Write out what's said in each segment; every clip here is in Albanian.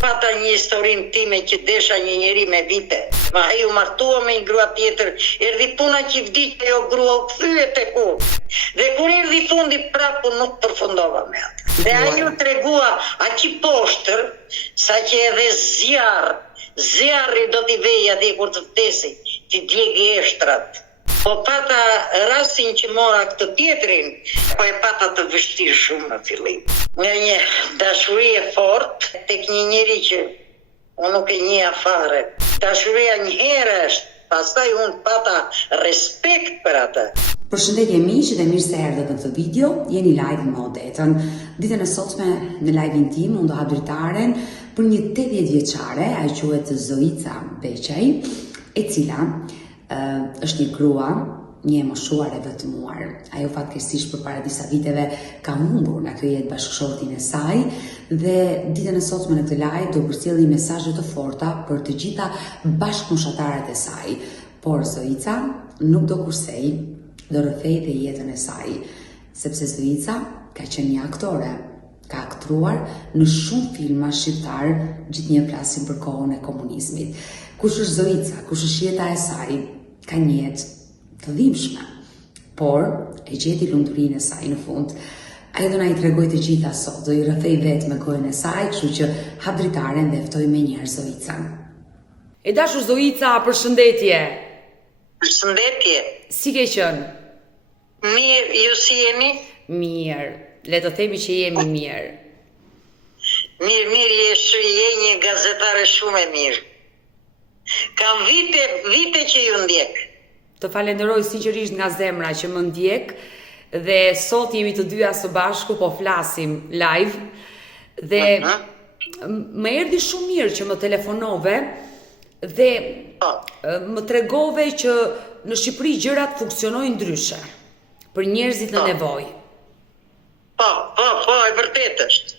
pata një historinë time që desha një njeri me vite. Ma ajo martua me një grua tjetër, erdhi puna që vdiqe jo grua u kthye te ku. Dhe kur erdhi fundi prapë nuk përfundova me atë. Dhe ajo tregua aqi poshtër, sa që edhe zjarri do t'i vej atje kur të vdesi, që djegi eshtrat. Po pata rastin që mora këtë tjetrin, po e pata të vështirë shumë në fillim. Nga një dashuri e fort tek një njeri që unë nuk e njeh fare. Dashuria një herë është, pastaj unë pata respekt për atë. Përshëndetje miq dhe mirë se erdhët në këtë video. Jeni live me Odetën. Ditën e sotme në live-in tim unë do ha dritaren për një 80 vjeçare, ajo quhet Zoica Beqaj, e cila është një grua, një e moshuar e vetmuar. Ajo fatkeqësisht përpara disa viteve ka humbur nga kjo jetë bashkëshortin e saj dhe ditën e sotme në këtë live do përcjelli mesazhe të forta për të gjitha bashkëmoshatarët e saj. Por Zoica nuk do kursej, do rrëfej dhe jetën e saj, sepse Zoica ka qenë një aktore, ka aktruar në shumë filma shqiptar, gjithnjë flasin për kohën e komunizmit. Kush është Zoica, kush është jeta e saj, ka një jetë të dhimbshme, por e gjeti lumturinë e saj në fund. Ajo do na i tregoj të gjitha sot, do i rrëfej vetë me gojën e saj, kështu që hap dritaren dhe ftoj me njëherë Zoicën. E dashur Zoica, përshëndetje. Përshëndetje. Si ke qenë? Mirë, ju si jeni? Mirë, le të themi që jemi mirë. Mirë, je një gazetare shumë e mirë. Kam vite që ju ndjek. Të falenderoj sinqerisht nga zemra që më ndjek dhe sot jemi të dyja së bashku, po flasim live dhe më erdhi shumë mirë që më telefonove dhe më tregove që në Shqipëri gjërat funksionojnë ndryshe për njerëzit në nevojë. Po, e vërtet është.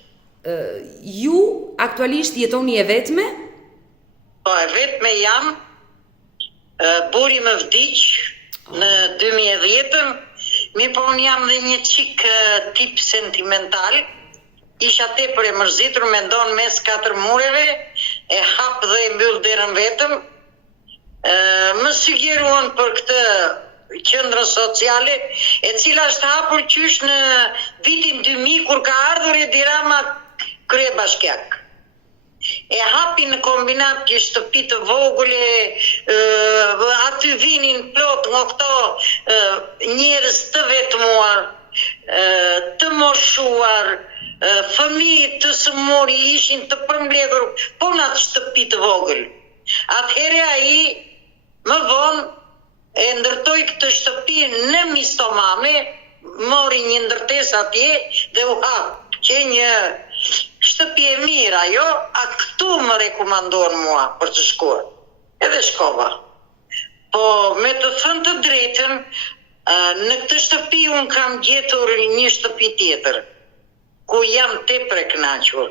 Ju aktualisht jetoni e vetme? Po, e vetme jam. Buri më vdiq në 2010-ën, po unë jam dhe një qik tip sentimental. Isha tepër e mërzitur, mendon mes 4 mureve, e hap dhe e mbyll derën vetëm. Më sugjeruan për këtë qendrën sociale, e cila është hapur qysh në vitin 2000 kur ka ardhur Edi Rama kryebashkiak. E hapi në kombinat që shtëpi të vogële, aty vinin plot nga këto njerëz të vetmuar, të moshuar, fëmijë të sëmuri ishin të përmbledhur, po në atë shtëpi të vogël. Atëhere ai më vonë e ndërtoi këtë shtëpi në Mistomame, mori një ndërtesë atje dhe u hap që një shtëpi e mirë ajo, a këtu më rekomandon mua për të shkuar. Edhe shkova. Po me të thënë të drejtën, në këtë shtëpi unë kam gjetur një shtëpi tjetër, ku jam tepër e kënaqur.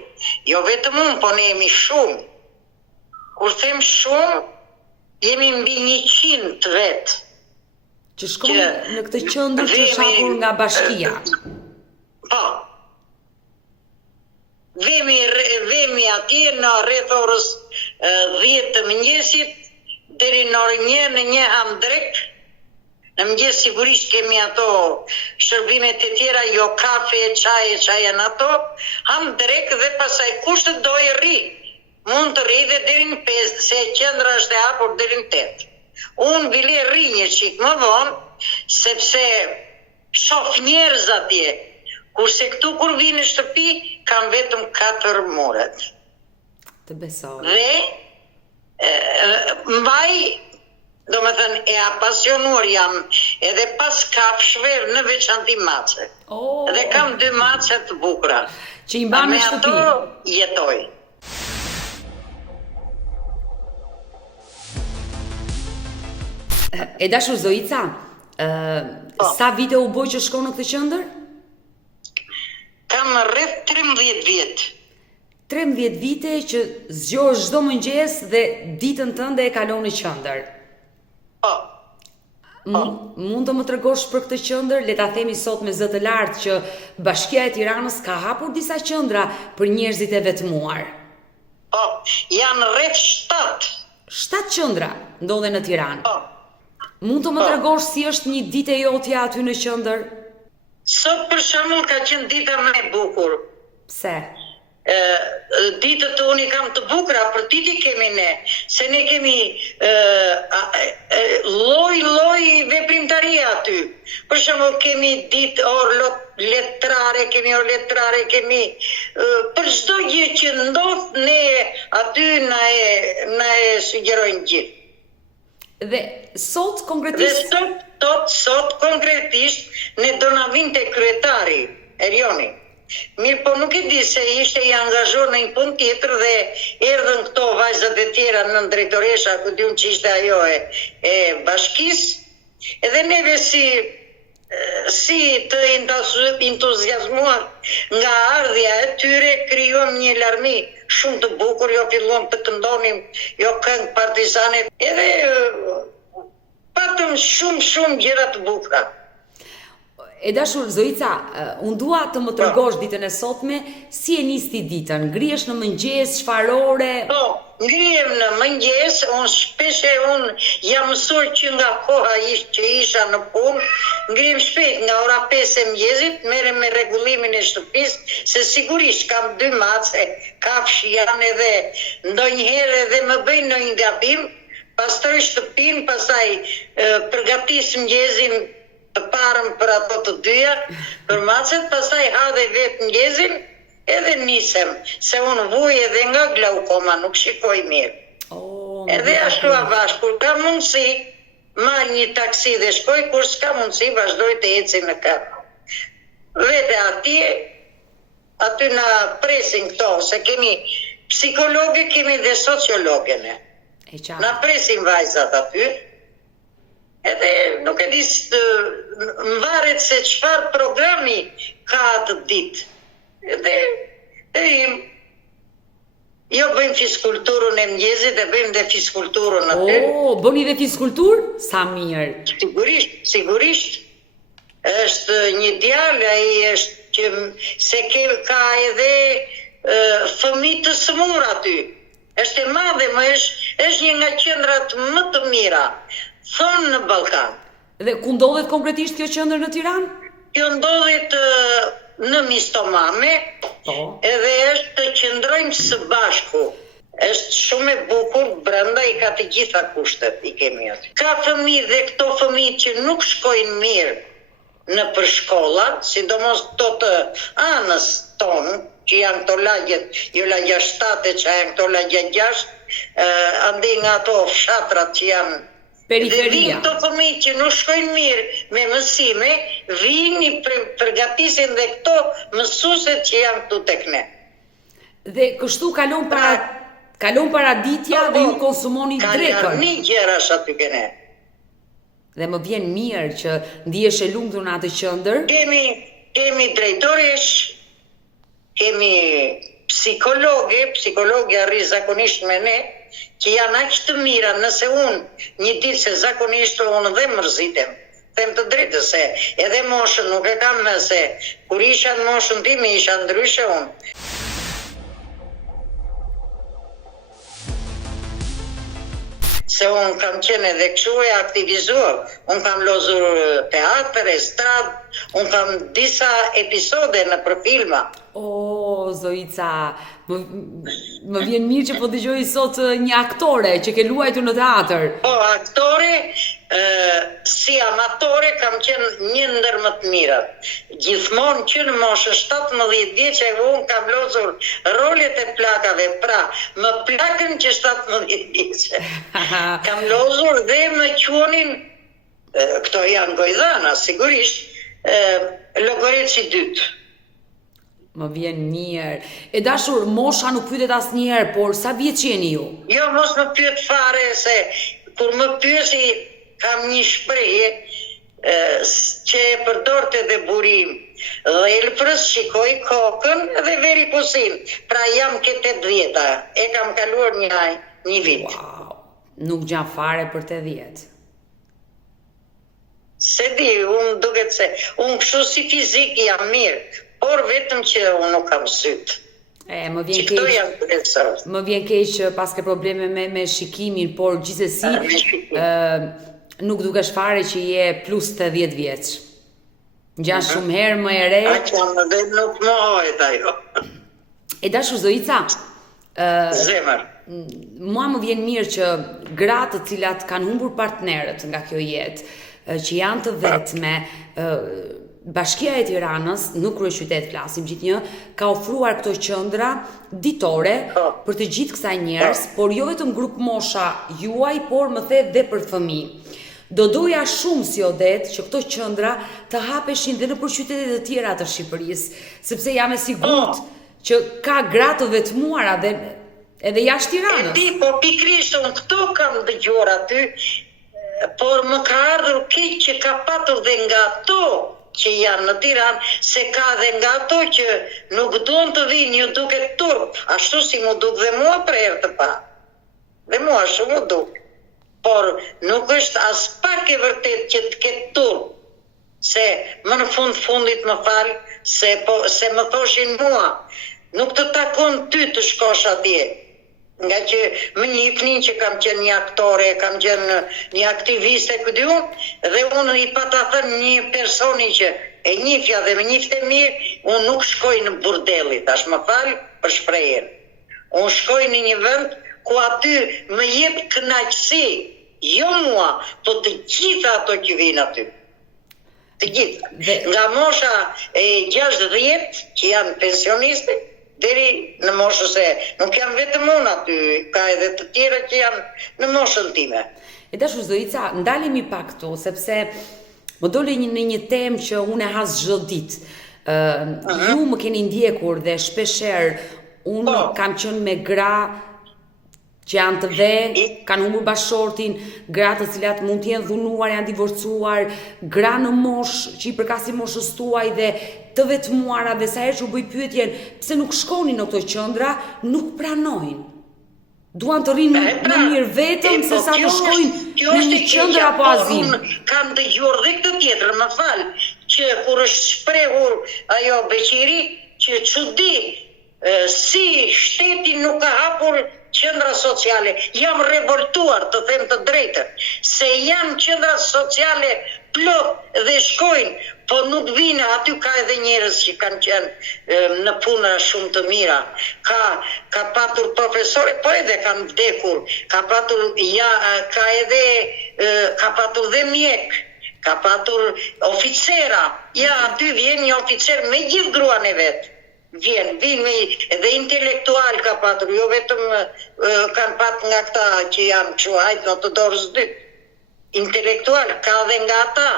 Jo vetëm unë, po ne jemi shumë. Kur them shumë, jemi mbi 100 të vetë. Që shkojnë në këtë qendër që është hapur nga bashkia. Po. Vemi atje në rreth orës 10 të mëngjesit, deri në orën 1 në një ham drek. Në mëngjes sigurisht kemi ato shërbimet e tjera, jo kafe, çaj janë ato. Ham drek dhe pasaj kush të dojë rri. Mund të rri dhe deri në 5, se qendra është e hapur deri në 8. Unë bile rri një qik më vonë, sepse shoh njerëz atje. Kurse këtu kur vi në shtëpi, kam vetëm 4 muret. Të besoj. Dhe mbaj, do me thënë, e apasionuar jam edhe pas kafshve në veçanti mace. Dhe kam 2 mace të bukura. Që i mban në shtëpi. Me ato jetoj. E dashur Zoica, sa vite u boj që shkon në këtë qendër? Kam rreth 13 vjet. 13 vite që zgjohesh çdo mëngjes dhe ditën tënde e kalon në qendër. Po. Mund të më tregosh për këtë qendër? Le ta themi sot me zë të lartë që Bashkia e Tiranës ka hapur disa qendra për njerëzit e vetmuar. Po, janë rreth 7. 7 qendra ndodhen në Tiranë. Po. Mund të më tregosh si është një ditë e jotja aty në qendër? Sot për shembull ka qenë dita më e bukur. Pse? Ditët të unë i kam të bukura, për titi kemi ne, se ne kemi lloj veprimtaria aty. Për shembull kemi ditë orë letrare, kemi për çdo gjë që ndodh ne aty na e sugjerojnë gjithë. Dhe sot konkretisht? Dhe sot konkretisht ne do na vinte kryetari Erioni. Mirë, po nuk e di se ishte i angazhuar në një punë tjetër dhe erdhën këto vajzat e tjera në drejtoresha, ku diun që ishte ajo e bashkisë, edhe neve si të entuziazmuar nga ardhja e tyre, krijuam një larmi shumë të bukur, jo filluam të këndonim, jo këngë partizane, edhe patëm shumë gjëra të bukura. E dashur Zoica, unë dua të më tregosh ditën e sotme, si e nisti ditën? Ngrihesh në mëngjes, çfarë ore? Po, ngrihem në mëngjes, unë jam mësuar që nga koha që isha në punë, ngrihem shpejt nga ora 5 e mëngjesit, merrem me rregullimin e shtëpisë, se sigurisht kam 2 mace, kafsh janë edhe ndonjëherë edhe më bëjnë ndonjë gabim, pastroj shtëpinë, pastaj përgatis mëngjesin të parën për ato të dyja, për macet, pastaj ha dhe vetë mëngjesin, edhe nisem, se unë vuj edhe nga glaukoma, nuk shikoj mirë. Edhe ashtu avash, kur ka mundësi, marr një taksi dhe shkoj, kur s'ka mundësi, vazhdoj të eci me kamë. Vete aty na presin këto, se kemi psikologe, kemi dhe sociologe ne. Na presin vajzat aty, edhe nuk e di mvaret se çfarë programi ka atë ditë. Edhe jo bëjmë fiskulturën e mëngjesit, e bëjmë dhe fiskulturën aty. Bëni dhe fiskulturë? Sa mirë. Sigurisht. Është një djalë, ai është se ka edhe fëmijë të smur aty. Është e madhe, më është një nga qendrat më të mira, thonë në Ballkan. Dhe ku ndodhet konkretisht kjo qendër në Tiranë? Kjo ndodhet në Mistomame, edhe është të qëndrojmë së bashku. Është shumë e bukur, brenda i ka të gjitha kushtet, i kemi aty. Ka fëmijë dhe këto fëmijë që nuk shkojnë mirë në përshkolla, sidomos këto të anës tonë, që janë këto lagjet, jo lagja 7, që janë këto lagja 6, andi nga ato fshatrat që janë periferia. Dhe vinë këto fëmijë që nuk shkojnë mirë me mësime, vini përgatisin dhe këto mësueset që janë këtu tek ne. Dhe kështu kalon paraditja dhe ju konsumoni drekën. Ka një gjërash aty kene. Dhe më vjen mirë që ndihesh e lumtur në atë qendër. Kemi drejtoresh, kemi psikologe arri zakonisht me ne, që janë aq të mira, nëse unë një ditë se zakonisht unë dhe mërzitem, them të drejtë se edhe moshën nuk e kam me se, kur isha në moshën time isha ndryshe unë. Se unë kam qenë edhe kështu e aktivizuar, unë kam lozur teatr, estrad, unë kam disa episode në për filma. Zoica, më vjen mirë që po dëgjoj sot një aktore që ke luajtur në teatr. Po, aktore, si amatore kam qenë një ndër më të mirat. Gjithmonë që në moshën 17 vjeçë unë kam lozur rolet e plakave, pra më plakën që 17 vjeçë. Kam lozur dhe më quonin, këto janë gojdhana, sigurisht, Logoreci 2. Më vjen mirë. E dashur, mosha nuk pyetet asnjëherë, por sa vjeç jeni ju? Jo, mos më pyet fare, se kur më pyesi kam një shprehje që e përdorte dhe burim. Dhelprës shikoj kokën dhe veri kusin. Pra jam ke 8 vjeta, e kam kaluar një vit. Wow, nuk gjan fare për 80. Se di, unë duket se, unë kështu si fizik jam mirë, por vetëm që unë nuk kam sytë. Më vjen Që këto keq. janë kryesor. Më vjen keq që pas ke probleme me shikimin, por gjithsesi nuk dukesh fare që je plus 80 vjeç. Ngjash shumë herë më e re. Aq dhe nuk mohohet ajo. E dashur Zoica, Zemër. mua më vjen mirë që gratë të cilat kanë humbur partnerët nga kjo jetë, që janë të vetme, Bashkia e Tiranës, në kryeqytet flasim gjithnjë, ka ofruar këto qendra ditore për të gjithë kësaj njerëz, por jo vetëm grup mosha juaj, por më the dhe për fëmijë. Do doja shumë si Odet që këto qendra të hapeshin dhe në qytetet e tjera të Shqipërisë, sepse jam e sigurt që ka gra të vetmuara dhe edhe jashtë Tiranës. E di, po pikrisht unë këto kam dëgjuar aty, por më ka ardhur keq që ka patur dhe nga ato që janë në Tiranë, se ka dhe nga ato që nuk duan të vinë, ju duket turp, ashtu si mu duk dhe mua për herë të pa. Dhe mua shumë mu duk. Por nuk është as pak e vërtet që të ketë turp, se më në fundit më falë, se më thoshin mua, nuk të takon ty të shkosh atje. Nga që më njihnin që kam qenë një aktore, kam qenë një aktiviste këtë unë, dhe unë i pata thënë një personi që e njifja dhe më njifte mirë, unë nuk shkoj në burdelit, tash më falë për shprehjen. Unë shkoj në një vend ku aty më jep kënaqësi, jo mua, po të gjitha ato që vinë aty. Të gjitha. Nga mosha e 60 që janë pensionistë, deri në moshën se nuk jam vetëm unë aty, ka edhe të tjera që janë në moshën time. E dashur Zoica, ndalemi pak këtu, sepse më doli në një temë që unë e has çdo ditë. Ju më keni ndjekur dhe shpeshherë unë kam qenë me gra që janë të ve, kanë humbur bashortin, gra të cilat mund të jenë dhunuar, janë divorcuar, gra në moshë që i përkasin moshës tuaj dhe të vetmuara, dhe sa herë që u bëj pyetjen pse nuk shkonin në këto qendra, nuk pranojnë. Duan të rrinë më mirë vetëm se sa të shkojnë në një qendër apo azil. Kam dëgjuar dhe këtë tjetër, më fal, që kur është shprehur ajo Beqiri, që çudi si shteti nuk ka hapur qendra sociale. Jam revoltuar, të them të drejtën, se janë qendra sociale plot dhe shkojnë, po nuk vinë, aty ka edhe njerëz që kanë qenë në puna shumë të mira. Ka patur profesore, po edhe kanë vdekur, ka patur ka patur dhe mjek, ka patur oficera. Ja, aty vjen një oficer me gjithë gruan e vet. Vjen edhe intelektual ka patur, jo vetëm kanë patur nga këta që janë quajt në të dorës dytë. Intelektual, ka dhe nga ata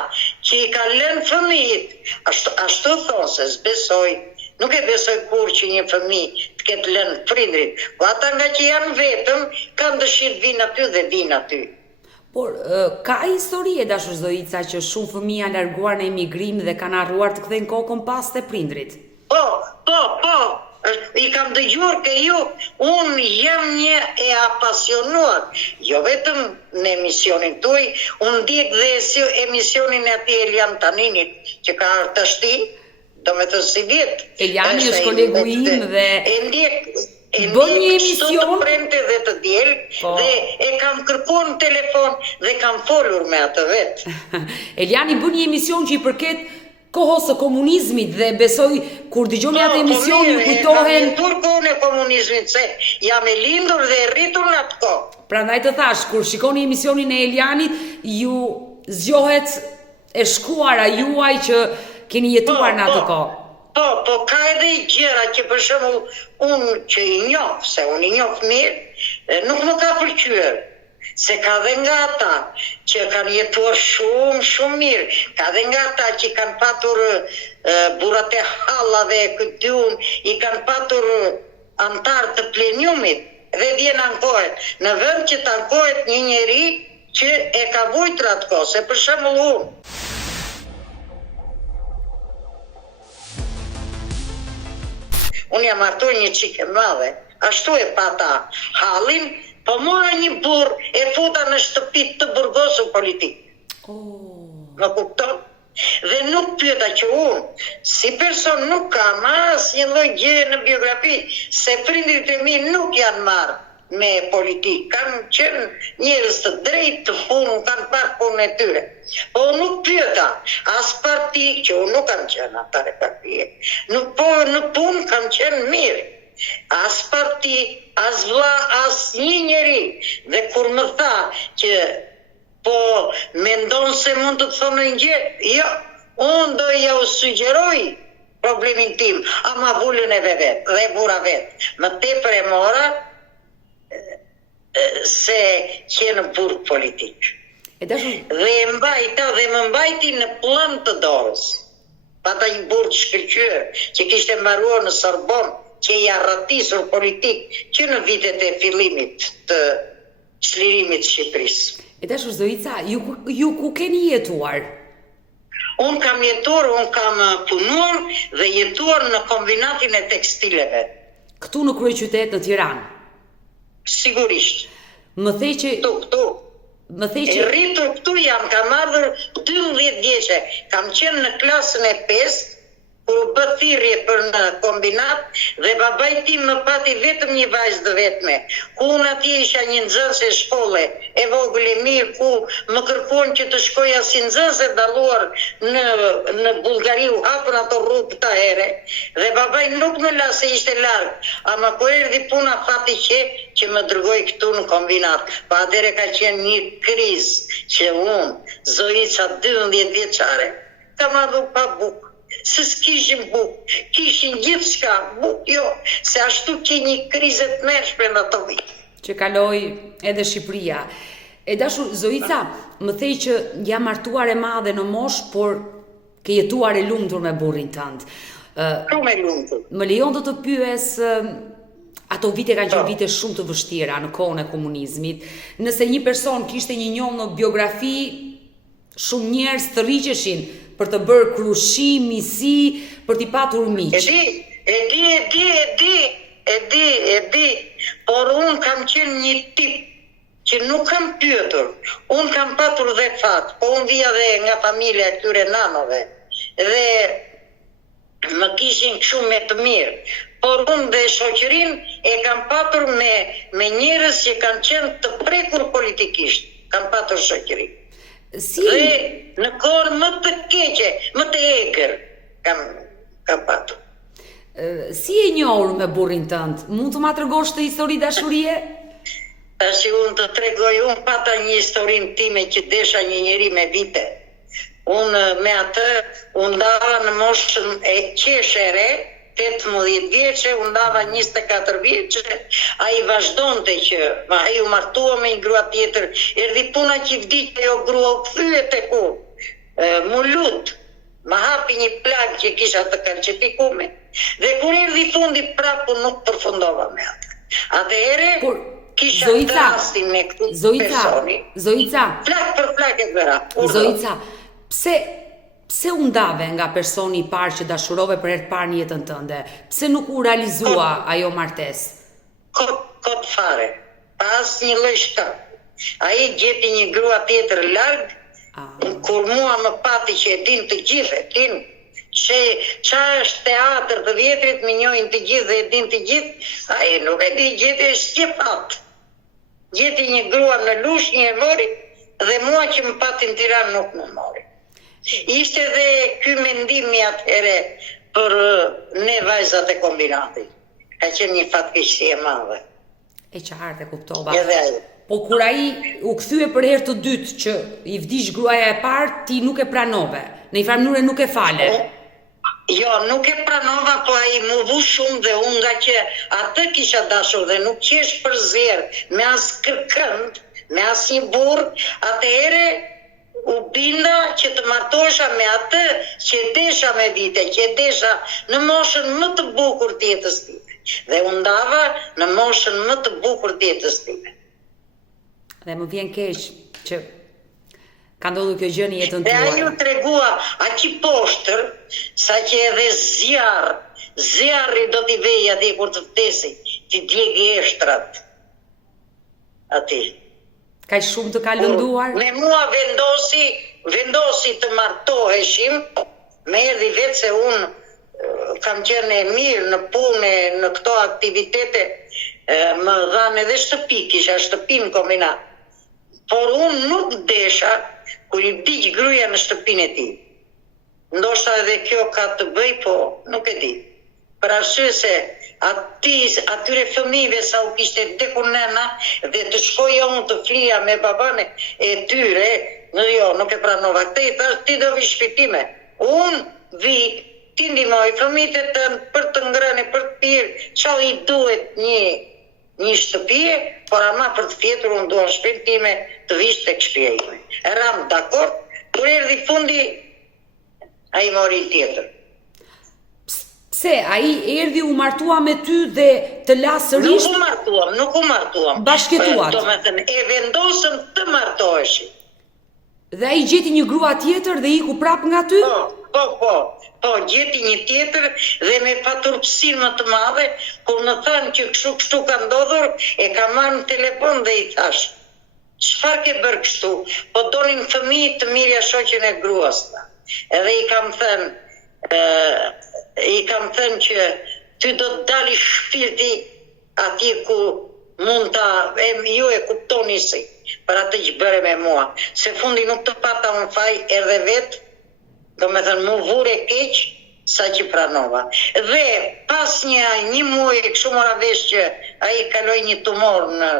që i ka lënë fëmijët. Ashtu thonë se s'besoj, nuk e besoj kur që një fëmijë të ketë lënë prindrit, po ata nga që janë vetëm, kanë dëshirë vinë aty dhe vinë aty. Por, ka histori e dashur Zoica që shumë fëmijë janë larguar në emigrim dhe kanë harruar të kthejnë kokën pas të prindrit? Po, i kam dëgjuar ke ju, unë jam një e apasionuar, jo vetëm në emisionin tuaj, unë ndjek dhe si emisionin e ati Elian Taninit, që ka të shti, do me të si vjetë. Eliani është kolegu im dhe bën një emision të premte dhe të djelë, dhe e kam kërkuar në telefon dhe kam folur me atë vetë. Eliani bën një emision që i përket kohës së komunizmit dhe besoj kur dëgjoni atë emision ju kujtohen kohën e komunizmit, se jam e lindur dhe e rritur në atë kohë. Prandaj të thash, kur shikoni emisionin e Elianit, ju zgjohet e shkuara juaj që keni jetuar në atë kohë. Po, ka edhe gjëra që për shembull unë që i njoh, se unë i njoh mirë, nuk më ka pëlqyer. Se ka dhe nga ata që kanë jetuar shumë mirë, ka dhe nga ata që kanë patur burrat e hallave, këtë i kanë patur antar të pleniumit, dhe vjen ankohet. Në vend që të ankohet një njeri që e ka vujtur atë kohë, se për shembull unë. Unë jam martuar një çike madhe, ashtu e pata hallin, po mora një burr e futa në shtëpi të burgosur politik. Më kupton? Dhe nuk pyeta që unë, si person nuk kam asnjë lloj gjë në biografi, se prindrit e mi nuk janë marrë me politikë, kanë qenë njerëz të drejtë të punë, kanë parë punën e tyre. Po nuk pyeta, as parti, që unë nuk kam qenë atare partije, nuk po në punë kam qenë mirë. As parti, as vlla, as një njeri. Dhe kur më tha që po mendon se mund të thonë një gjë, jo, unë do ja u sugjeroj problemin tim, ama vullën e vet, dhe bura vet. Më tepër e mora se qenë burg politik. Dhe më mbajti në plan të dorës. Pata një burg shkëlqyer që kishte mbaruar në Sorbon, që i arratisur politik që në vitet e fillimit të çlirimit të Shqipërisë. E dashur Zoica, ju ku keni jetuar? Unë kam jetuar, unë kam punuar dhe jetuar në kombinatin e tekstileve. Këtu në kryeqytet në Tiranë? Sigurisht. Më thej që... Këtu. E rritur këtu jam, kam ardhur 12 vjeçe. Kam qenë në klasën e 5, kur u bë thirrje për në kombinat, dhe babai tim më pati vetëm një vajzë të vetme. Ku unë atje isha një nxënëse shkolle, e vogël e mirë, ku më kërkuan që të shkoja si nxënëse dalluar në Bullgari, u hapën ato rrugë të here, dhe babai nuk më la se ishte larg, ama kur erdhi puna fati që më dërgoi këtu në kombinat. Pa atëre ka qenë një krizë që unë, Zoica 12 vjeçare, kam ardhur pa bukë. Se s'kishin bukë, kishin gjithë shka, bukë jo, se ashtu që një krizet mërshme në të vitë. Që kaloi edhe Shqipëria. E dashur Zoica, më thej që jam martuar e madhe në mosh, por ke jetuar e lumtur me burrin tënd. Shumë e lumtur. Më lejon të pyes, ato vite kanë qenë vite shumë të vështira në kohën e komunizmit. Nëse një person kishte një njollë në biografi, shumë njerëz të rriqeshin për të bërë krushi, misi, për t'i patur miq. E di, por unë kam qenë një tip që nuk kam pyetur. Unë kam patur dhe fat, po unë vija dhe nga familja e këtyre nanove, dhe më kishin kështu me të mirë. Por unë dhe shoqërin e kam patur me njerëz që kanë qenë të prekur politikisht. Kam patur shoqërin. Dhe në kohën më të keqe, më të egër, kam patur. Si e njohur me burrin tënd? Mund të ma tregosh të histori dashurie? Tash unë të tregoj, unë pata një historinë time që desha një njeri me vite. Unë me atë, unë ndava në moshën e qeshere, 18 vjeçe, unë ndava 24 vjeçe, a i vazhdonte që, a i u martua me një grua tjetër, erdhi puna që vdikte jo grua, u këthyet e ku, mu lut, ma hapi një plak që kisha të kalqefikume, dhe kur erdhi fundi prapu nuk përfundova me atë. Atëhere, kisha të rastin me këtë personi. Zoica, flak për flak e bëra. Zoica, pse u ndave nga personi i parë që dashurove për herë të parë në jetën tënde? Pse nuk u realizua ajo martesë? Kot fare, pas një lloj shkak. Ai gjeti një grua tjetër larg, kur mua më pati që e din të gjithë, që qa është teatr të vjetrit, më njohin të gjithë dhe e din të gjithë, ai nuk e di, gjeti e shqepat. Gjeti një grua në Lush, një e mori, dhe mua që më pati në Tiranë nuk më mori. Ishte dhe ky mendimi atëhere për ne vajzat e kombinatit. Ka qenë një fatkeqësi e madhe. E qartë e kuptova. Po kur ai u kthye për herë të dytë që i vdiq gruaja e parë, ti nuk e pranove. Në një farë mënyrë nuk e fale. Jo, nuk e pranova, po ai më vu shumë dhe unë nga që atë kisha dashur dhe nuk qesh për zerë me as kërkënd, me as një burr, atëhere u binda që të martosha me atë që desha me vite, që desha në moshën më të bukur të jetës time. Dhe u ndava në moshën më të bukur të jetës time. Dhe më vjen keq që ka ndodhur kjo gjë në jetën tuaj. Dhe ajo tregua aq i poshtër, sa që edhe zjarri do t'i vej atje kur të vdesi, që djegi eshtrat. Ati. Ka shumë të ka lënduar? Me mua vendosi vendosi të martoheshim, me erdhi vetë se unë kam qenë e mirë në punë, në këto aktivitete, më dhanë edhe shtëpi, kisha shtëpi në kombinat. Por unë nuk desha kur i digj gruaja në shtëpinë e tij. Ndoshta edhe kjo ka të bëj, po nuk e di. Për arsye se atyre fëmijëve sa u kishte vdekur nëna dhe të shkoja unë të flija me baban e tyre, nuk e pranova. Këtë i thash, ti do vi shpitime. Unë vi, ti ndihmoj fëmijët e tënë për të ngrënë, për të pirë, çao i duhet një shtëpie, por ama për të fjetur unë duan shtëpinë time të vish tek shtëpia ime. Ram dakord, kur erdhi fundi, ai mori tjetër. Pse, ai erdhi u martua me ty dhe të la sërish? Nuk u martuam. Bashkëtuat. Do me thënë, e vendosëm të martoheshin. Dhe ai gjeti një grua tjetër dhe iku prap nga ty? Po, gjeti një tjetër dhe me paturpsin më të madhe, kur më thanë që kështu ka ndodhur, e ka marrë në telefon dhe i thash, çfarë ke bërë kështu? Po donin fëmijë të mirja shoqen e gruas. Edhe i kam thënë që ty do të dali shpirti atje ku mund ju e kuptoni si për atë që bëre me mua. Se fundi nuk të pata unë faj, erdhe vetë, do me thënë mu vure keq, sa që pranova. Dhe pas një muaj kështu mora vesh që a i kaloj një tumor në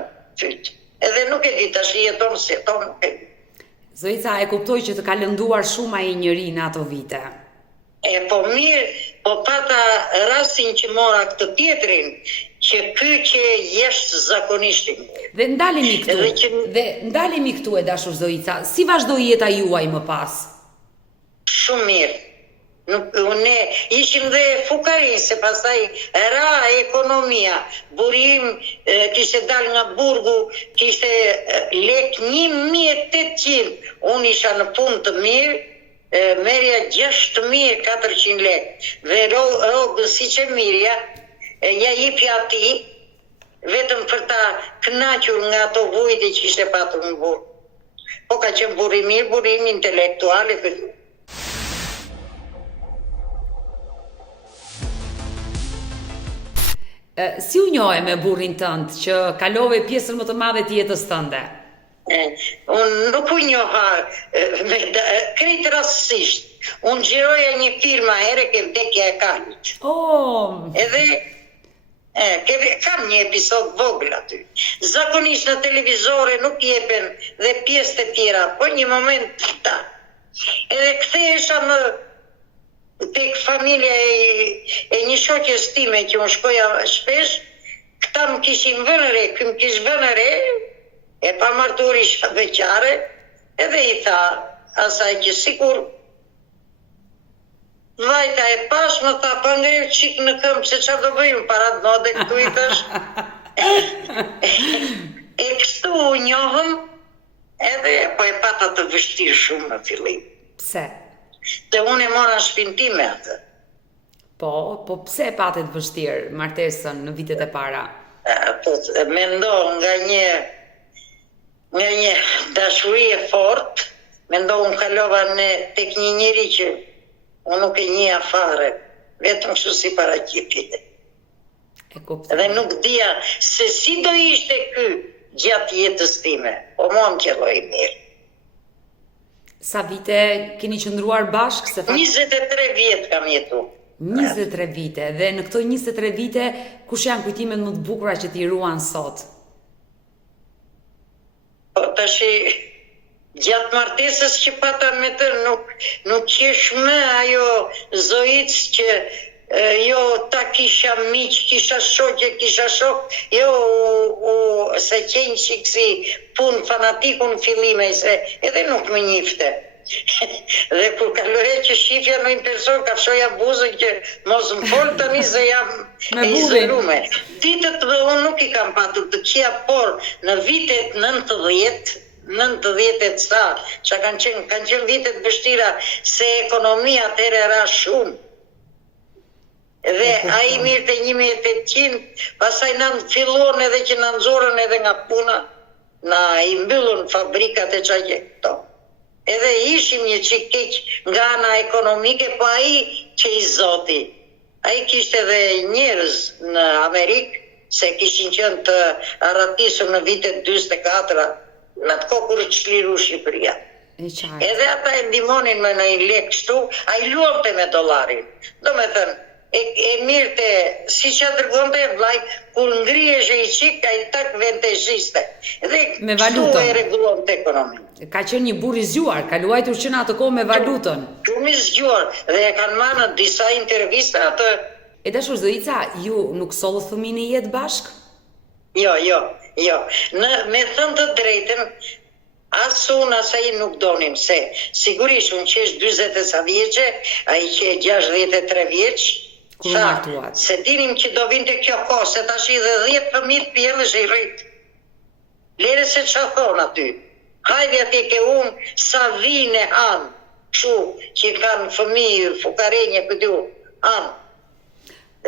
fyt. Edhe nuk e di tash jeton si jeton, nuk e di. Zoica, e kuptoj që të ka lënduar shumë ai njeri në ato vite. Po mirë, po pata rastin që mora këtë tjetrin, që ky që jeshtë zakonishtin. Dhe ndalemi këtu e dashur Zoica, si vazhdoi jeta juaj më pas? Shumë mirë. Ne ishim dhe fukarin, se pastaj ra ekonomia. Burim kishte dal nga burgu, kishte lek 1.800. Unë isha në punë të mirë, merja 6.400 lek. Dhe rogën si që mirja, ja jipja ati, vetëm për ta kënaqur nga ato vujtë që ishte patur në burg. Po ka qenë burri mirë, burim intelektuale këtu. Si u njohe me burrin tënd që kalove pjesën më të madhe të jetës tënde? Unë nuk u njoha krejt rastësisht. Unë gjiroja një firma here ke vdekja e kalit. Edhe kam një episod vogël aty. Zakonisht në televizore nuk jepen dhe pjesë të tjera, po një moment ta. Edhe kthehesha më tek familja e një shoqes time që unë shkoja shpesh, këta më kishin vënë re, ky më kish vënë re, e pa martur isha beqare, edhe i tha asaj që sikur vajta e pash më tha pa ngrirë qik në këmbë se çfarë do bëjmë para të mode këtu i thash. E kështu u njohëm, edhe po e pata të vështirë shumë në fillim. Pse? Se unë e mora në shpinë time atë. Po pse e patet vështirë martesën në vitet e para? Mendo nga një dashuri e fort, mendo unë kalova tek një njeri që unë nuk e njeh fare, vetëm kështu si paraqitje. Dhe nuk dija se si do ishte ky gjatë jetës time, po mua më qelloi mirë. Sa vite keni qëndruar bashkë? 23 vjet kam jetu. 23 vite, dhe në këto 23 vite, kush janë kujtimet më të bukura që t'i ruan sot? Po tashi, gjatë martesës që pata me të, nuk qesh më ajo Zoic që jo ta kisha miq, kisha shok, jo se qenë qiksi pun fanatikun fillime, se edhe nuk më njifte. Dhe kur kalohe që shifja në një person, ka fshoja buzën që mos më folë tani se jam e izolume. Ditët dhe unë nuk i kam patur të kia, por në vitet 90 sa, që kanë qenë vitet vështira, se ekonomia atëherë era shumë. Dhe a i mirë të 1.800, pasaj në fillon edhe që në nëzorën edhe nga puna, na i mbyllun fabrikat e qa që këto. edhe ishim një qik keq nga ana ekonomike, po ai që i zoti. Ai kishte edhe njerëz në Amerikë, se kishin qenë të arratisur në vitet 44, në atë kohë kur çliru Shqipëria. Edhe ata e ndihmonin me në një lek kështu, ai luante me dollarin. Do me thënë, e mirëte, si që dërgonte vllai, kur ngrihesh i qik, ai tak venteshiste. Dhe kështu e rregullonte ekonominë. Ka qenë një burr i zgjuar, ka luajtur që në atë kohë me valutën. Shumë i zgjuar, dhe e kanë marrë në disa intervista atë. E dashur Zoica, ju nuk sollët fëmijën e jetë bashk? Jo. Me thënë të drejtën, as unë as ai nuk donim, se sigurisht unë që është 40 sa vjeqe, ai që e 63 vjeq, se dinim që do vinte kjo kohë, se tash i dhe 10 fëmijë të pjellësh i rritë. Lere se që thonë aty. Hajde atje ke unë sa vine anë, shu që kanë fëmijë, fukarenje këtu, anë.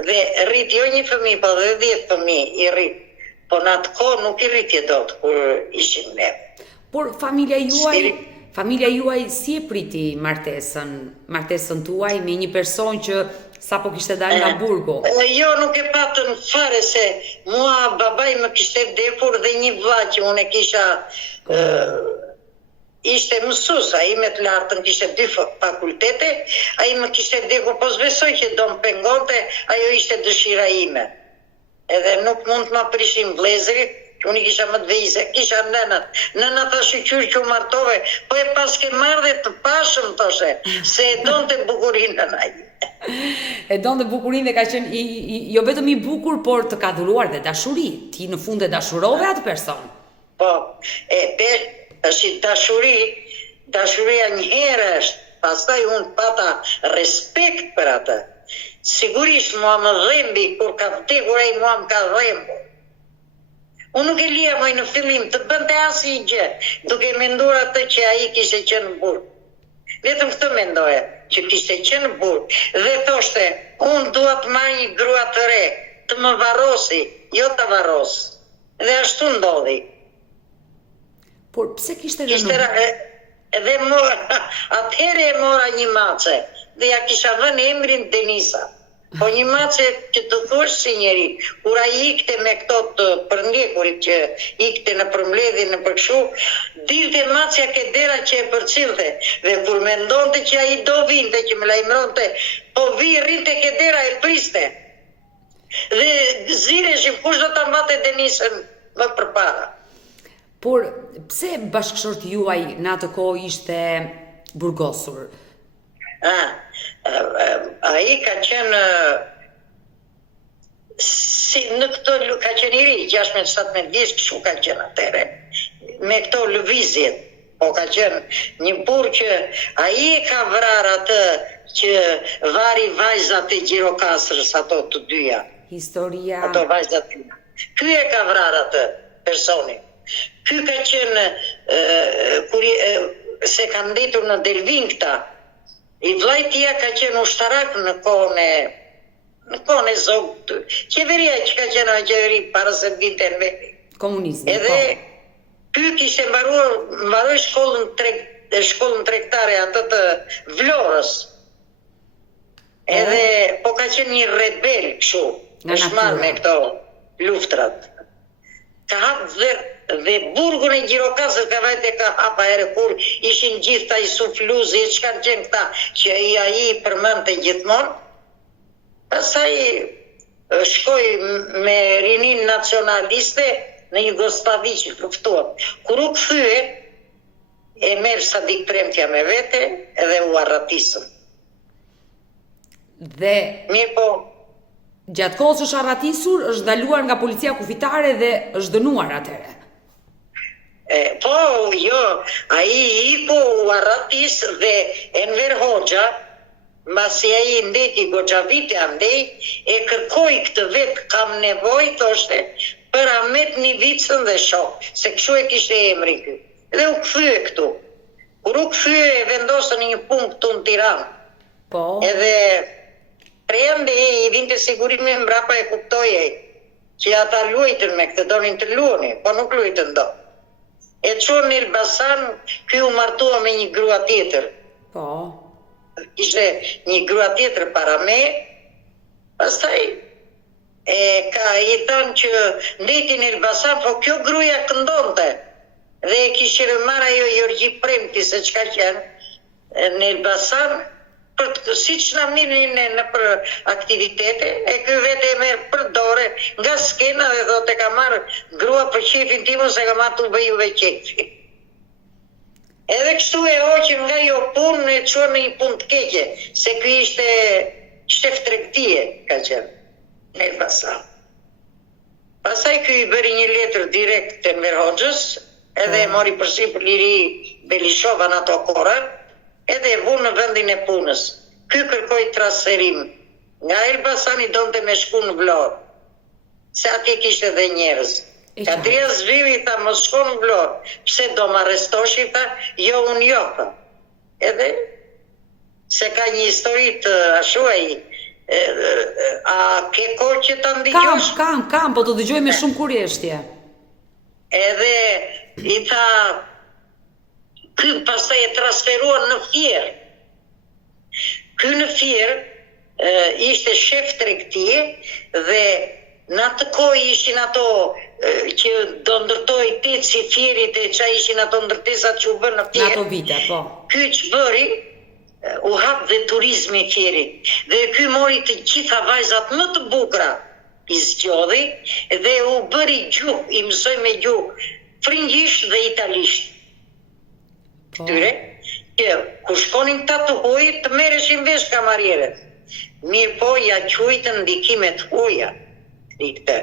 Dhe rritë jo një fëmijë, po dhe 10 fëmijë i rritë. Po në atë kohë nuk i rritje do të kur ishim ne. Por familja juaj si e priti martesën tuaj me një person që sapo kishte dalë nga burgu? Jo, nuk e patën fare, se mua babaj më kishte vdekur dhe një vlla që unë e kisha ishte mësues, ai me të lartën kishte 2 fakultete, ai më kishte vdekur, po s'besoj që do më pengonte, ajo ishte dëshira ime. Edhe nuk mund të ma prishin vlezëri, unë i kisha më të vejse, kisha nënat. Nënat ta shqyqyr që u martove, po e pas ke marrë dhe të pashëm, thoshe, se e donë të bukurin në najë. E donë të bukurin dhe ka qenë jo vetëm i bukur, por të ka dhuruar dhe dashuri. Ti në fund e dashurove atë person. Po, është dashuria njëherë është, pastaj unë pata respekt për atë. Sigurisht mua më dhembi, kur ka vdekur ai mua më ka dhembu. Unë nuk e lija moj në fillim të bënte asnjë gjë, duke menduar atë që ai kishte qenë burg. Vetëm këtë mendoje, që kishte qenë burg, dhe thoshte, unë dua të marr një grua të re, të më varrosi, jo të varros. Dhe ashtu ndodhi. Por pse kishte Dhe atëherë e mora një mace, dhe ja kisha vënë emrin Denisa. Po një mace që të thuash si njeri, kur ai ikte me këto të përndjekurit që ikte në përmbledhje në përkshu, dilte macja ke dera që e përcilte, dhe kur mendonte që ai do vinte, që më lajmëronte, po vi rrinte ke dera e priste. Dhe zireshim kush do ta mbate Denisën më përpara. Por pse bashkëshorti juaj në atë kohë ishte burgosur? Ai ka qenë në këto ka qenë i ri, 16-17 vjeç, kështu ka qenë atëre. Me këto lëvizjet, po ka qenë një burr që ai e ka vrarë atë që vari vajzat e Gjirokastrës, ato të dyja. Historia. Ato vajzat. Ky e ka vrarë atë personi. Ky ka qenë se ka ndetur në Delvin këta. I vllajtia ka qenë ushtarak në kohën e Zogut. Qeveria që ka qenë qeveri para se vinte në veri. Komunizmi. Edhe ky kishte mbaroi shkollën tregtare atë të Vlorës. Edhe po ka qenë një rebel kështu. Është marrë me këto luftrat. Ka hapë dhe burgun e Gjirokastrës ka vajte ka hapa ere kur ishin gjitha i sufluzi e çka qenë këta që ai përmendte gjithmonë. Pastaj shkoi me rinin nacionaliste në Jugosllavi që luftuan. Kur u kthye, e merr Sadik Premtja me vete edhe u arratisën. Dhe mirë po, gjatë kohës është arratisur, është ndaluar nga policia kufitare dhe është dënuar atëre. Po, jo, ai iku u arratis dhe Enver Hoxha, mbasi ai ndeti Goxhavite andej, e kërkoi këtë vetë, kam nevojë, thoshte, për Ahmet Nivicën dhe shok, se kështu e kishte emri ky. Dhe u kthye këtu. Kur u kthye e vendosën në një punë këtu në Tiranë. Po. Edhe prende i vinte sigurimi mbrapa e kuptoje që ata luajtën me këtë, donin të luani, po nuk luajtën do. E qonë në Elbasan, ky u martua me një grua tjetër. Po. Ishte një grua tjetër para me, pastaj i thanë që ndeti në Elbasan, po kjo gruaja këndonte. Dhe e kishte marrë ajo Jorgji Premti, se çka qenë në Elbasan, si që në mirën në për aktivitete, e ky vete e merë për dore nga skena dhe thotë e ka marrë grua për qefin tim ose ka marrë të bëjuve qefi. Edhe kështu e hoqim nga jo punë e qërë në një punë të keqe, se ky ishte shef tregtie, ka qenë në Elbasan. Pastaj ky i bëri një letër direkt të Enver Hoxhës, edhe mori përsipër Liri Belishova në ato kora, edhe e vu në vendin e punës. Ky kërkoi transferim. Nga Elbasani donte me shku në Vlorë. Se atje kishte dhe njerëz. Kadria Zvivi tha mos shko në Vlorë. Pse do më arrestoshi tha? Jo, unë jo tha. Edhe se ka një histori të ashuaj. A ke kohë që ta ndigjosh? Kam, po të dëgjoj me shumë kurjeshtje. Edhe i tha ky pastaj e transferuan në Fier. Ky në Fier ishte shef tregtie dhe në atë kohë ishin ato që do ndërtoi teci Fierit e çaj ishin ato ndërtesat që u bën në Fier. Në ato vite, po. Ky ç'bëri u hap dhe turizmi i Fierit. Dhe ky mori të gjitha vajzat më të bukura i zgjodhi dhe u bëri gjuhë, i mësoi me gjuhë frëngjisht dhe italisht. Këtyre, që ku shkonin ta të hujit, të merreshin vesh kamarierët. Mirë po, ja quajtën ndikimet huja, rikte.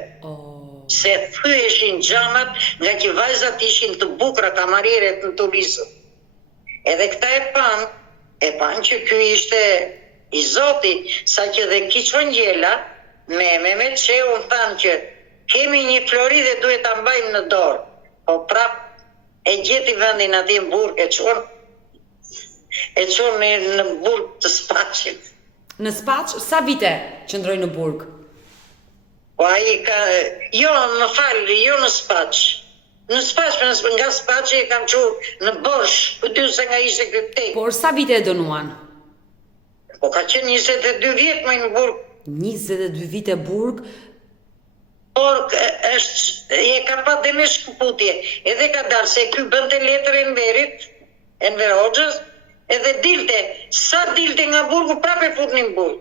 Se thyeshin xhamat nga që vajzat ishin të bukura kamarierët në turizëm. Edhe këta e pan që ky ishte i Zotit, sa që dhe Kiçongjela, me Mehmet Shehu thanë që kemi një flori dhe duhet ta mbajmë në dorë. Po prap e gjeti vendin atje në Burg, e qonë në Burg të Spaçit. Në Spaç, sa vite qëndroi në Burg? Po ai ka, jo në Spaç. Në Spaç, nga Spaçi e kam qu në Borsh, ku dy se nga ishte këtë. Por sa vite e dënuan? Po ka qenë 22 vjet më në Burg. 22 vite Burg. Por e ka pa dhe me shkëputje, edhe ka dalë se ky bënte letër Enver Hoxhës, edhe dilte, sa dilte nga Burgu, prape futnin Burg.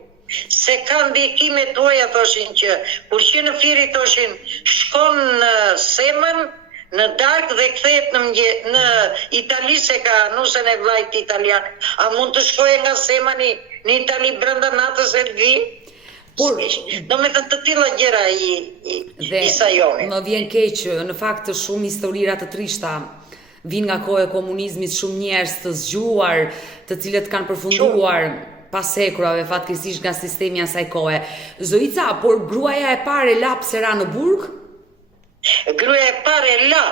Se ka ndikime tuaja, thoshin që, kur që në Fieri thoshin, shkon në Semën, në darkë dhe kthehet në Itali, se ka nusën e vllajt italian. A mund të shkojë nga Semani në Itali brenda natës e vi? Do me të tilla gjëra i sajoni. Më vjen keq, në fakt shumë historira të trishta vinë nga kohë e komunizmit, shumë njerëz të zgjuar, të cilët kanë përfunduar pas hekurave fatkeqësisht nga sistemi asaj kohe. Zoica, por gruaja e parë la pse ra në Burg? Gruaja e parë la,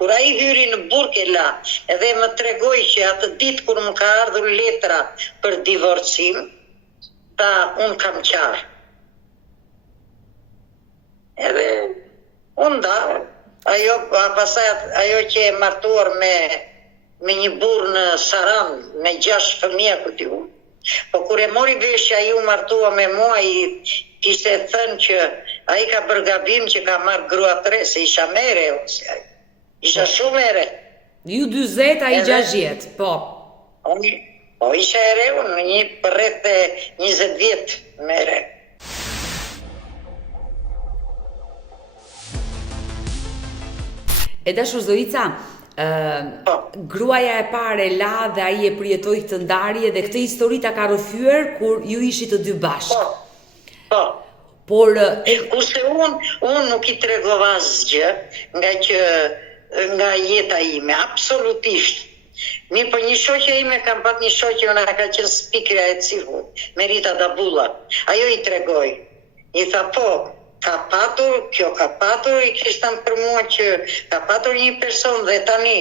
kur ai hyri në Burg e la, edhe më tregoi që atë ditë kur më ka ardhur letra për divorcim, tha unë kam qarë. Edhe unë da, ajo që e martuar me një burr në Saran, me 6 fëmija këtë ju. Po kur e mori vesh ai u martua me mua, i kishte thënë që ai ka bërë gabim që ka marrë grua 3, se isha mere, isha shumë ere. Ju 40, ai 60, po. Po isha ere, unë një për rreth 20 vjet mere. E dashur Zoica, gruaja e parë la dhe ai e përjetoi këtë ndarje dhe këtë histori ta ka rrëfyer kur ju ishit të dy bashkë. Po. Por kurse unë nuk i tregova asgjë nga jeta ime, absolutisht. Mirë, po një shoqe ime kam pat një shoqe, ona ka qenë spikra e Civu, Merita Dabulla. Ajo i tregoi. I tha po, kjo ka patur, i kishtan për mua që ka patur një person dhe tani,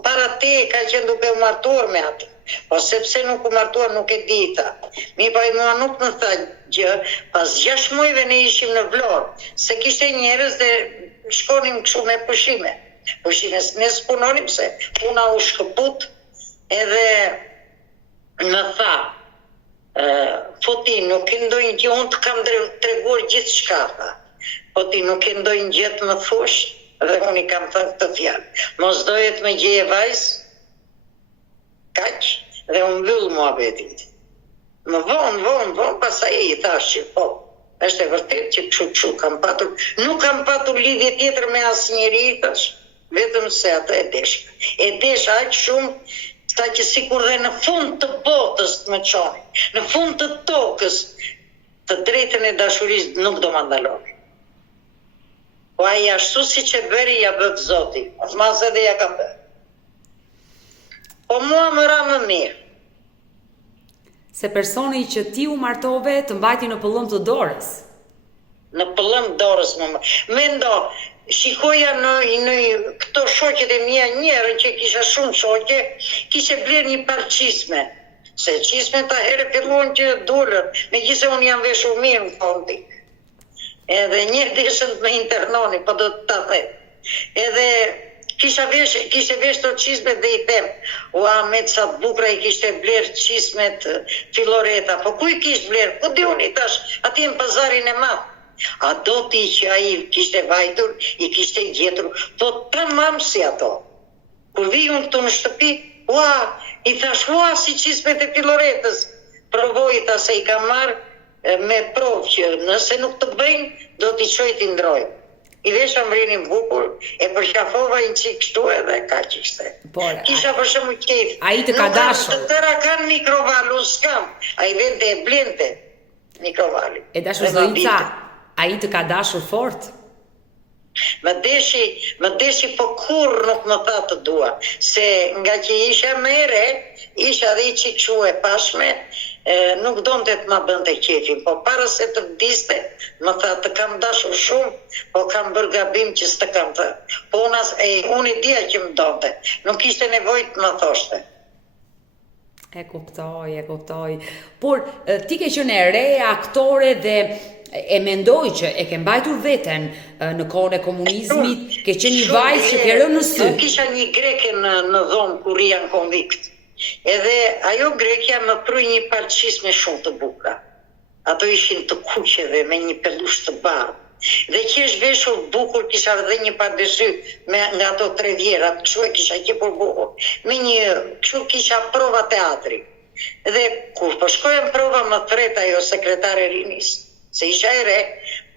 para te ka qenë duke u martuar me atë. Po sepse nuk u martuar nuk e dita. Mi pa i mua nuk më tha gjë, pas 6 muajve ne ishim në Vlorë, se kishte njerëz dhe shkonim kështu me pushime. Po shines, ne s'punonim se puna u shkëput edhe më tha, po ti nuk e ndojnë që unë të kam treguar gjithë shka, tha. Po ti nuk e ndojnë gjithë më thush, dhe unë i kam thënë këtë fjalë. Mos dojet me gjeje vajzë, kaq, dhe unë mbyllë mua betit. Më vonë, pasaj i thash që po, është e vërtet që këshu kam patur, nuk kam patur lidhje tjetër me asë njeri i thash, vetëm se atë e deshka. E desha aq shumë, sa që sikur dhe në fund të botës të më qoni, në fund të tokës, të drejtën e dashurisë nuk do më ndaloni. Po aji ashtu si që bëri ja bëtë Zoti, mas edhe ja ka bërë. Po mua më ra më mirë. Se personi që ti u martove të mbajti në pëllëm të dorës. Në pëllëm dorës më më. Mendo, shikoja në këto shoqet e mia njerën që kisha shumë shoqe, kishe bler një par qisme. Se qisme ta herë fillon që dullën, me gjithse unë jam veshur mirë në fondi. Edhe një deshën të me internoni, po do të ta the. Edhe kishe vesh të qismet dhe i them, me të sa të bukra i kishte bler qismet Filoreta, po ku i kishte bler? Po di unë i tash, ati në pazarin e madh. A do ti që a i kishte vajtur, i kishte gjetur, po tamam si ato. Kur vi unë këtu në shtëpi, i thash, si qismet e Filoretës. Provoj ta se i ka marrë me provë që nëse nuk të bëjnë, do t'i qoj t'i ndroj. I vesha mrinin bukur, e përqafova i qik kështu edhe ka që kështë. Kisha për shumë qef. A i të ka dashur. Nuk të tëra kanë mikrovalu, s'kam. A i vende e blente mikrovali. E dashur Zoica, a i të ka dashur fort? Më deshi po kur nuk më tha të dua. Se nga që isha mere, isha dhe i qikëshu e pashme, nuk donte të ma bënte qefin, po para se të vdiste, më tha të kam dashur shumë, po kam bërë gabim që s'të kam thë. Po unë i dia që më donte, nuk ishte nevojë të më thoshte. E kuptoj. Por ti ke qenë e re, aktore dhe e mendoj që e ke mbajtur veten në kohën e komunizmit, ke qenë një vajzë që ke rënë në sy. Kisha një greke në dhomë kur janë konvikt. Edhe ajo grekja më pruj një parqisme shumë të buka. Ato ishin të kuqe dhe me një pelush të bardhë. Dhe që është veshur bukur, kisha dhe një pardesy nga ato 3 vjerat, kështu e kisha qepur bukur. Me një, kështu kisha prova teatri. Dhe kur po shkoja në prova më thret ajo sekretare rinis, se isha e re,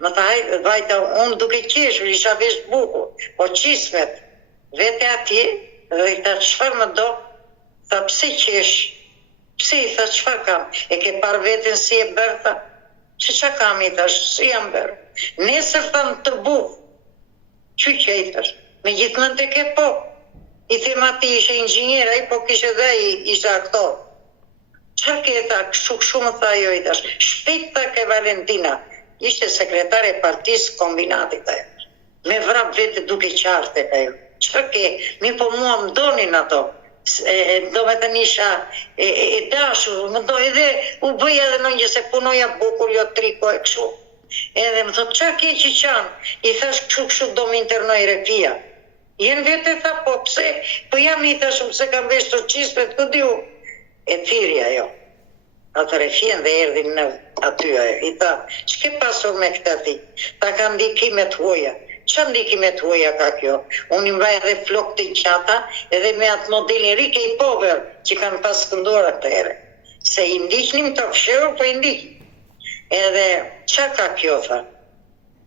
më tha vajta, unë duke qeshur, isha vesh bukur, po qismet, vete atje, dhe i ta çfarë më do? Tha, pse qesh? Pse i tha, çfarë kam? E ke par veten si e bërë, tha, që kam i thash, si jam bërë? Nesër thamë të bukë, që i thash, me gjithë të ke po. I them ati ishe inxhinjera, i po kishe dhe ishe aktor. Çfarë ke tha, kështu më tha jo i thash, shpejt tha ke Valentina, ishte sekretare e partisë kombinatit ajo. Me vrap vete duke qartë e ajo. Çfarë ke? Mi po mua më donin ato. Do me të nisha e dashur, më do edhe u bëja edhe në një se punoja bukur, jo triko e këshu. Edhe më thot, qa ke që qanë? I thash këshu do më internoj repia. Jenë vete tha, po pse? Po jam i thash, pse kam vesh të qispet, këtë diu. E thirja jo. Atë refjen dhe erdhin në aty ajo. I tha, që ke pasur me këta ti? Ta ka ndikimet huaja. Qa ndikimet huaja ka kjo? Unë i mbaj edhe flok të qata edhe me atë modelin rike i pover që kanë pas kënduar atë ere. Se i ndihnim të fshërur, po i ndihnim. Edhe qa ka kjo, tha?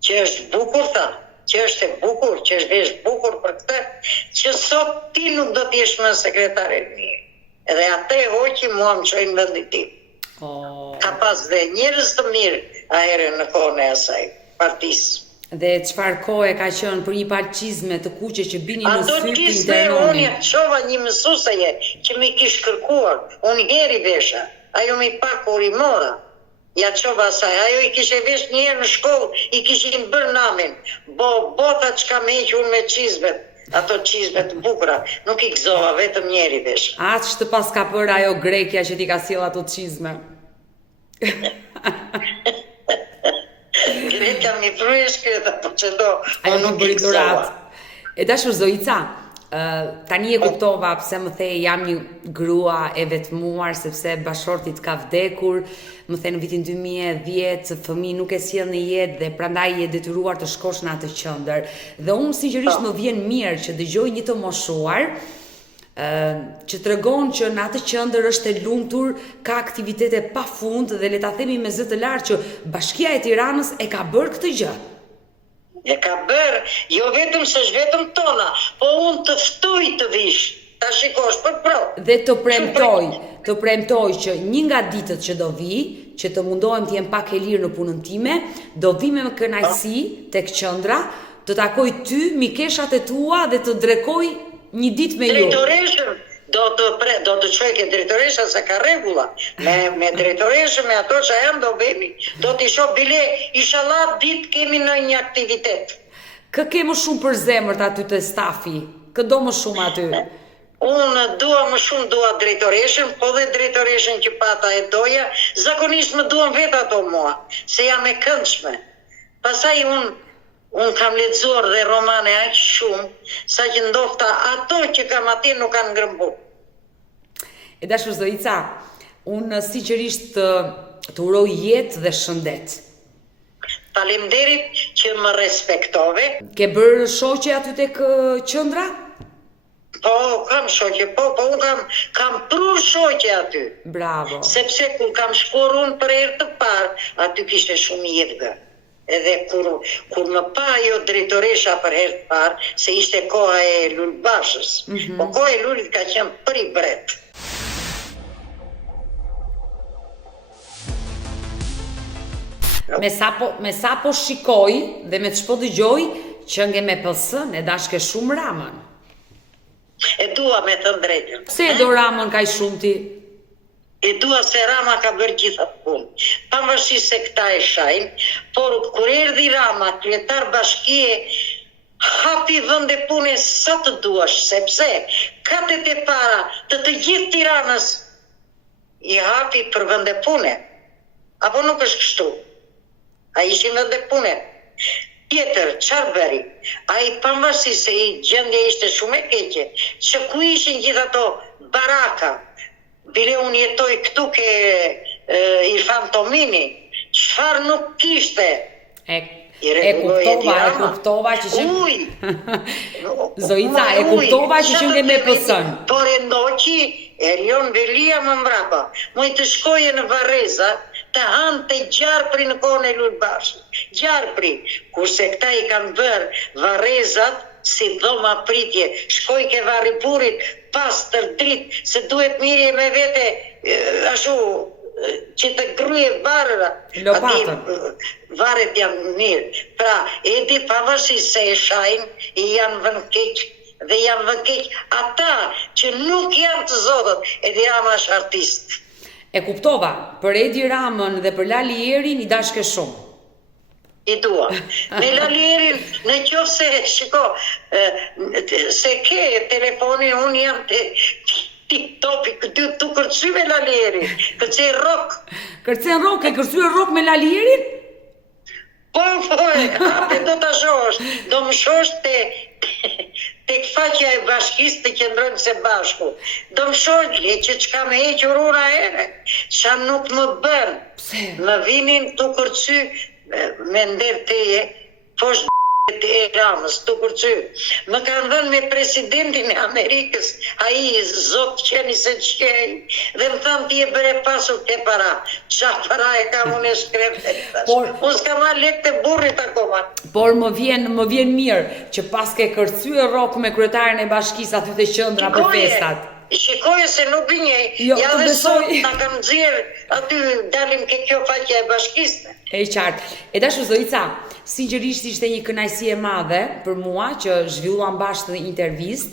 Që është bukur, tha? Që është e bukur, që është vesh bukur për këtë, që sot ti nuk do t'jesh më sekretare mirë. Edhe atë e hoqi mua më qojnë vendit tim. Ka pas dhe njerëz të mirë ahere në kohën e asaj, partisë. Dhe çfarë kohë ka qenë për një parqizme të kuqe që bini në sy të internonin. Ato qizme unë qova një mësuseje që mi kish kërkuar, unë heri vesha, ajo mi pak kur i mora, ja qova asaj, ajo i kishe vesh njerë në shkollë, i kishin bërë namin, bota që ka me hequr me qizmet, ato qizmet bukra, nuk i gëzova, vetëm njeri vesh. Atë që të pas ka për ajo grekja që ti ka sjell ato qizme. Greka mi prujesh këta, po që do, ajo nuk bëri durat. E dashur Zoica, tani e kuptova pse më the jam një grua e vetmuar sepse bashortit ka vdekur, më the në vitin 2010 fëmijë nuk e sjell në jetë dhe prandaj je detyruar të shkosh në atë qendër. Dhe unë sinqerisht më vjen mirë që dëgjoj një të moshuar që tregon që në atë qendër është e lumtur, ka aktivitete pafund dhe le ta themi me zë të lartë që Bashkia e Tiranës e ka bërë këtë gjë. E ka bërë, jo vetëm se është vetëm tona, po unë të ftoj të vish, ta shikosh për pro. Dhe të premtoj që një nga ditët që do vi, që të mundohem të jem pak e lirë në punën time, do vi me kënaqësi tek qendra, të takoj ty, mikeshat e tua dhe të drekoj një ditë me ju. Drejtoreshën do të çoj ke drejtoresha se ka rregulla. Me drejtoreshën, me ato që janë do vemi, do t'i shoh bile, inshallah ditë kemi në një aktivitet. Kë ke më shumë për zemërt aty të stafi? Kë do më shumë aty? Unë më shumë dua drejtoreshën, po dhe drejtoreshën që pata e doja, zakonisht më duan vetë ato mua, se jam e këndshme. Pastaj unë kam lexuar dhe romane aq shumë, sa që ndofta ato që kam atje nuk kanë ngrëmbu. E dashur Zoica, unë sinqerisht të uroj jetë dhe shëndet. Faleminderit që më respektove. Ke bërë shoqe aty tek qendra? Po, kam shoqe, po unë kam prur shoqe aty. Bravo. Sepse kur kam shkuar unë për herë të parë, aty kishte shumë jetëgë. Edhe kur më pa ajo drejtoresha për herë të parë, se ishte koha e Lulbashës. Po koha e Lulit ka qenë për i bret. Me sa po shikoj dhe me të shpo dëgjoj, që nge me PS-n e dashke shumë Ramën. E dua me të drejtën. Pse e do Ramën kaq shumë ti? E dua se Rama ka bërë gjitha punë. Pavarësisht se këta e shajnë, por kur erdhi Rama, kryetar bashkie, hapi vende pune sa të duash, sepse katet e para të gjithë Tiranës i hapi për vende pune. Apo nuk është kështu? A ishin vende pune. Tjetër, çfarë bëri? Ai pavarësisht se gjendja ishte shumë e keqe, që ku ishin gjithë ato baraka. Bile unë jetoj këtu ke Irfan Tomini, çfarë nuk kishte? E kuptova që që... Zoica, e kuptova që që nge me PS-n. Por e ndoqi, Erion Velia më mbrapa, moj të shkoje në Vareza, të hanë të gjarpri në kohën e Lulbashit. Gjarpri, kurse këta i kanë bërë Varezat, si dhoma pritje, shkoj ke Varripurit, pas tër dritë, se duhet mirje me vete, ashtu, që të gruje varëra. Lopatën. Varet janë mirë. Pra, edi pavarësisht se e shajnë, janë vënë keq, dhe janë vënë keq ata që nuk janë të zotët, Edi Rama është artist. E kuptova, për Edi Ramën dhe për Lali Erin i dashke shumë. I dua. Me Lalierin, në qoftë se, shiko, se ke telefonin, unë jam të TikTok-i, tu kërcy me Lalierin, kërcy rock. Kërcy rock, e kërcy rock me Lalierin? Po, atë do të shosh, do më shosh të faqja e bashkisë të qëndrojnë se bashku. Do më shosh, që qka me hequr ura ere, qa nuk më bërë. Më vinin të kërcy, me ndër teje, poshtë të e Ramës, të kërcy. Më kanë dhënë me presidentin e Amerikës, a i zotë qeni se qej, dhe më thamë ti e bërë pasur ke para. Qa para e kam unë e shkrepte. Unë s'ka ma lek të burrit akoma. Por më vjen mirë që pas ke kërcy e rok me kryetarin e bashkisë aty të qendra për festat. Shikoje se nuk binjej, ja dhe sot ta kam dzirë, aty dalim ke kjo faqja e bashkisë. E qartë. E dashur Zoica, sinqerisht ishte një kënaqësi e madhe për mua që zhvilluam bashkë një intervistë.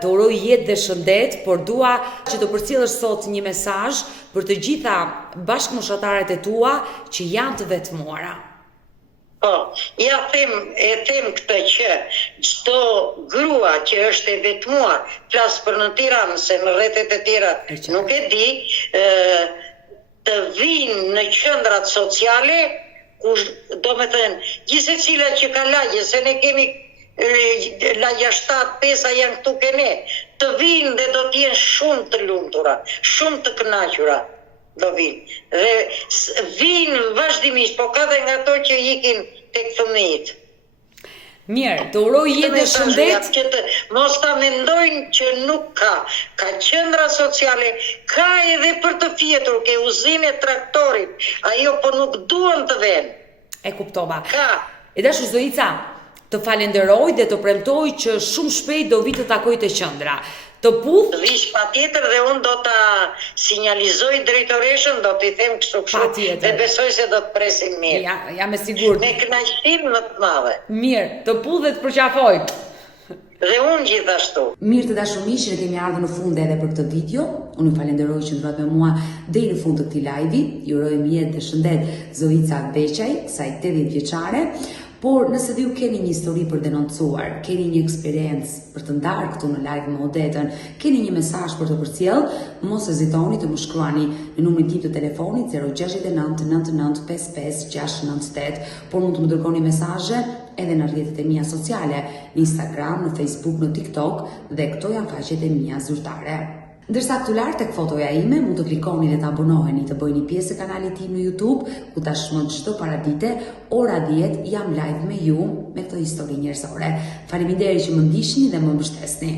Të uroj jetë dhe shëndet, por dua që të përcjellësh sot një mesazh për të gjitha bashkëmoshatarët e tua që janë të vetmuara. Po, ja them këtë që çdo grua që është e vetmuar, flas për në Tiranë, se në rrethet e tjera nuk e di, të vinë në qendrat sociale, do me thënë, gjithsecila që ka lagje, se ne kemi la 7-5 janë këtu kene, të vinë dhe do t'jenë shumë të lumtura, shumë të kënaqura do vinë. Dhe vinë vazhdimisht, po ka dhe nga to që ikin tek fëmijët. Mirë, të uroj jetë dhe shëndet. Mos ta mendojnë që nuk ka. Ka qendra sociale, ka edhe për të fjetur, ke uzine traktorit, ajo po nuk duan të venë. E kuptova. Ka. E dashu Zoica, të falenderoj dhe të premtoj që shumë shpejt do vi të takoj të qendra. Të puth? Vish patjetër dhe unë do ta sinjalizoj drejtoreshën, do t'i them kështu dhe besoj se do të presim mirë. Ja me sigurt. Me kënaqësinë më të madhe. Mirë, të puth dhe të përqafoj. Dhe unë gjithashtu. Mirë të dashur miq, ne kemi ardhur në fund edhe për këtë video. Unë ju falenderoj që ndrohet me mua deri në fund të këtij live-i. Ju uroj mirë dhe shëndet Zoica Beqaj, kësaj 80 vjeçare. Por nëse ju keni një histori për denoncuar, keni një eksperiencë për të ndarë këtu në live me Odetën, keni një mesazh për të përcjell, mos hezitoni të më shkruani në numrin tim të telefonit 069 99 55 698, por mund të më dërgoni mesazhe edhe në rrjetet e mia sociale, në Instagram, në Facebook, në TikTok, dhe këto janë faqet e mia zyrtare. Ndërsa këtu lart tek fotoja ime mund të klikoni dhe të abonoheni, të bëjeni pjesë e kanalit tim në YouTube, ku tashmë çdo paradite ora 10 jam live me ju me këtë histori njerëzore. Faleminderit që më ndiqni dhe më mbështesni.